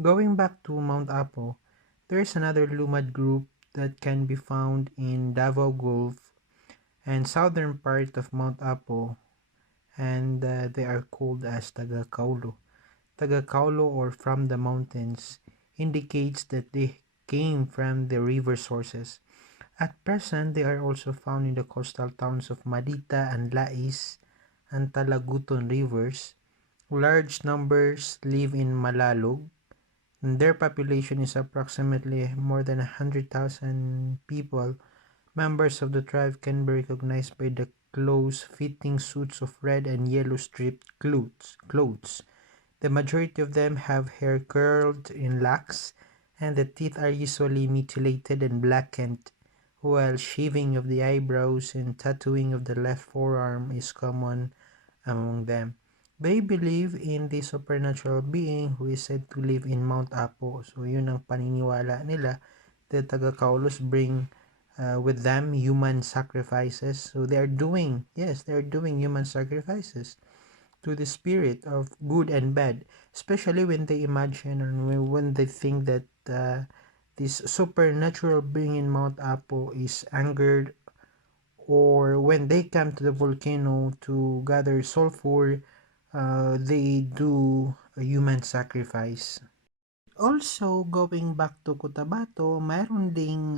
Going back to Mount Apo, there is another Lumad group that can be found in Davao Gulf and southern part of Mount Apo, and they are called as Tagacaolo. Tagacaolo, or from the mountains, indicates that they came from the river sources. At present, they are also found in the coastal towns of Madita and Lais and Talaguton rivers. Large numbers live in Malalog. Their population is approximately more than 100,000 people. Members of the tribe can be recognized by the close-fitting suits of red and yellow striped clothes. The majority of them have hair curled in locks, and the teeth are usually mutilated and blackened, while shaving of the eyebrows and tattooing of the left forearm is common among them. They believe in the supernatural being who is said to live in Mount Apo. So yun ang paniniwala nila. The Tagacaulos bring with them human sacrifices. So they are doing, yes, they are doing human sacrifices to the spirit of good and bad, especially when they imagine or when they think that this supernatural being in Mount Apo is angered, or when they come to the volcano to gather sulfur, they do a human sacrifice. Also, going back to Cotabato, mayroon ding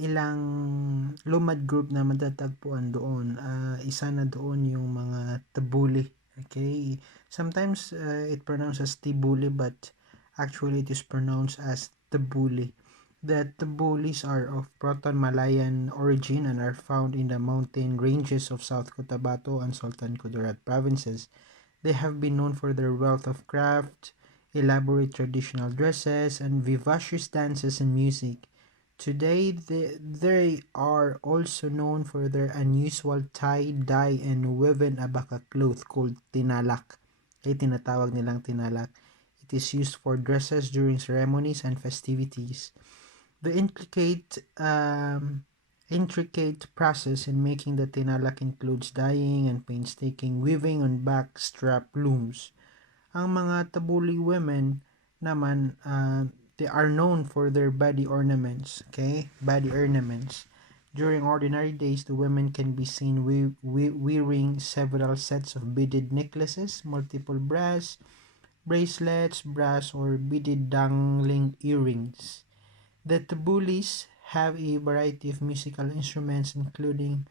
ilang lumad group na matatagpuan doon. Isa na doon yung mga Tabuli. Okay? Sometimes it pronounced as Tibuli, but actually it is pronounced as Tabuli. The Tabulis are of Proto-Malayan origin and are found in the mountain ranges of South Cotabato and Sultan Kudarat provinces. They have been known for their wealth of craft, elaborate traditional dresses, and vivacious dances and music. Today, they are also known for their unusual tie, dye, and woven abaka cloth called tinalak. Ay tinatawag nilang tinalak. It is used for dresses during ceremonies and festivities. The intricate process in making the tinalak includes dyeing and painstaking weaving on backstrap looms. Ang mga Tabuli women naman, they are known for their body ornaments, okay? Body ornaments. During ordinary days, the women can be seen wearing several sets of beaded necklaces, multiple bracelets, brass or beaded dangling earrings. The Tabulis have a variety of musical instruments including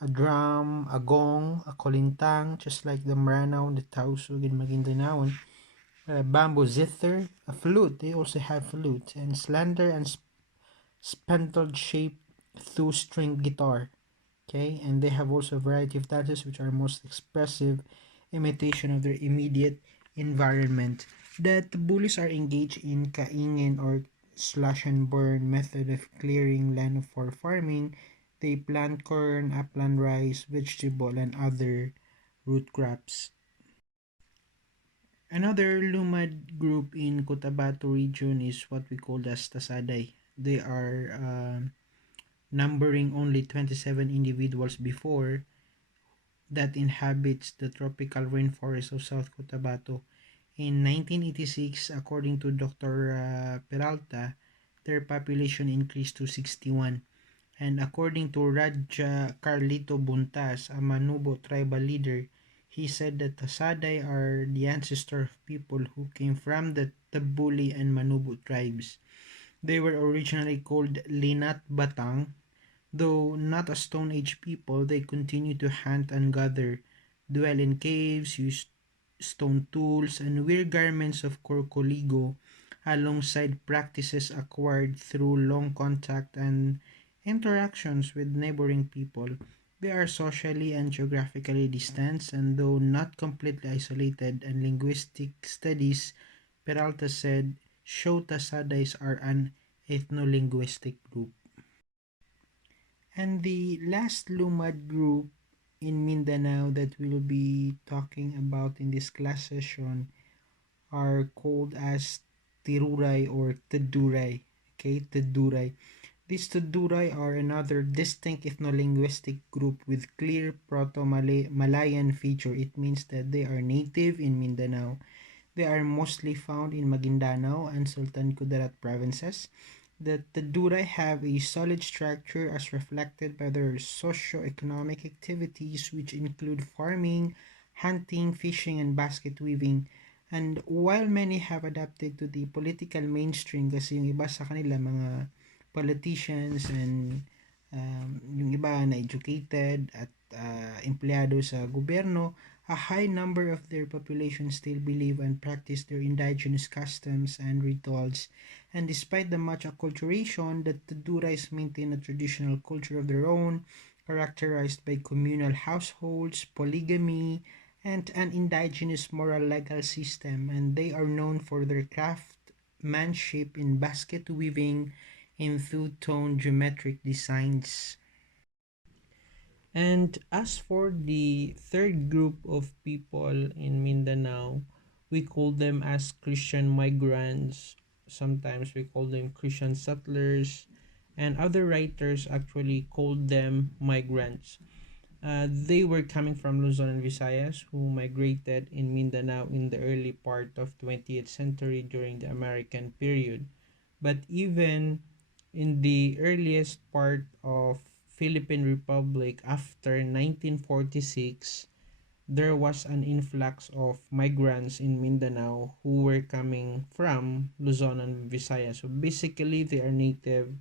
a drum, a gong, a kolintang, just like the Maranao, the Tausug, and Maguindanao, a bamboo zither, a flute. They also have flute, and slender and spindle-shaped two-string guitar. Okay, and they have also a variety of dances which are most expressive imitation of their immediate environment. The Tabulis are engaged in kaingin or slash and burn method of clearing land for farming. They plant corn, upland rice, vegetable, and other root crops. Another Lumad group in Cotabato region is what we call as Tasaday. They are numbering only 27 individuals before that inhabits the tropical rainforest of South Cotabato. In 1986, according to Dr. Peralta, their population increased to 61. And according to Raja Carlito Buntas, a Manubo tribal leader, he said that Tasaday are the ancestor of people who came from the Tabuli and Manubo tribes. They were originally called Linat Batang. Though not a Stone Age people, they continue to hunt and gather, dwell in caves, use stone tools, and wear garments of Korkoligo alongside practices acquired through long contact and interactions with neighboring people. They are socially and geographically distant, and though not completely isolated, and linguistic studies, Peralta said, show Tasadays are an ethno-linguistic group. And the last Lumad group in Mindanao that we'll be talking about in this class session are called as Tiruray or Tiduray. Okay, Tiduray. These Tiduray are another distinct ethno-linguistic group with clear Proto-Malayan feature. It means that they are native in Mindanao. They are mostly found in Maguindanao and Sultan Kudarat provinces. The Tiruray have a solid structure as reflected by their socio-economic activities, which include farming, hunting, fishing, and basket weaving. And while many have adapted to the political mainstream, kasi yung iba sa kanila mga politicians and yung iba na educated at empleyado sa gobyerno, a high number of their population still believe and practice their indigenous customs and rituals. And despite the much acculturation, the Tudurais maintain a traditional culture of their own, characterized by communal households, polygamy, and an indigenous moral legal system. And they are known for their craftsmanship in basket weaving in two-tone geometric designs. And as for the third group of people in Mindanao, we call them as Christian migrants. Sometimes we call them Christian settlers, and other writers actually called them migrants. They were coming from Luzon and Visayas who migrated in Mindanao in the early part of 20th century during the American period. But even in the earliest part of Philippine Republic after 1946, there was an influx of migrants in Mindanao who were coming from Luzon and Visayas. So basically, they are native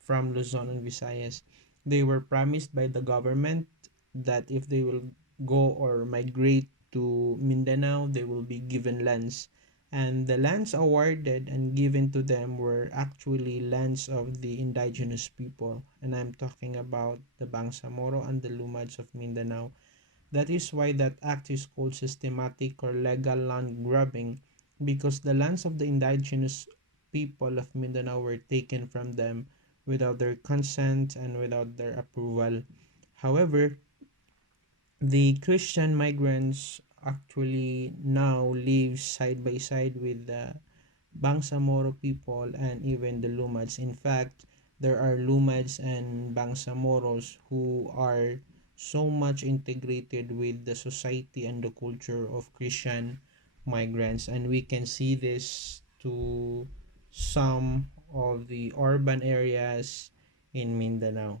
from Luzon and Visayas. They were promised by the government that if they will go or migrate to Mindanao, they will be given lands. And the lands awarded and given to them were actually lands of the indigenous people. And I'm talking about the Bangsamoro and the Lumads of Mindanao. That is why that act is called systematic or legal land grabbing, because the lands of the indigenous people of Mindanao were taken from them without their consent and without their approval. However, the Christian migrants actually now live side by side with the Bangsamoro people and even the Lumads. In fact, there are Lumads and Bangsamoros who are so much integrated with the society and the culture of Christian migrants, and we can see this to some of the urban areas in Mindanao.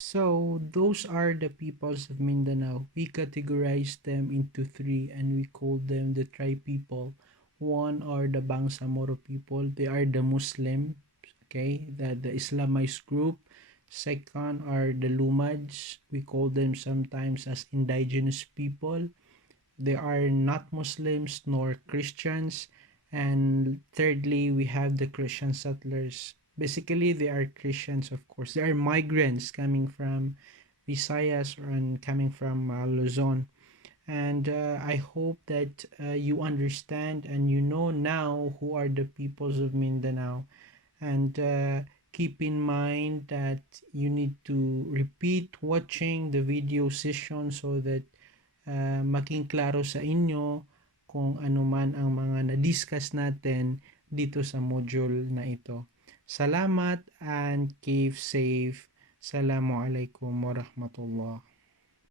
So, those are the peoples of Mindanao. We categorize them into three and we call them the tribe people. One are the Bangsamoro people, they are the Muslim, okay, the Islamized group. Second are the Lumads, we call them sometimes as indigenous people. They are not Muslims nor Christians. And thirdly, we have the Christian settlers. Basically, they are Christians, of course. They are migrants coming from Visayas and coming from Luzon. And I hope that you understand and you know now who are the peoples of Mindanao. And keep in mind that you need to repeat watching the video session so that maging klaro sa inyo kung ano man ang mga na-discuss natin dito sa module na ito. Salamat and keep safe. Assalamualaikum warahmatullah.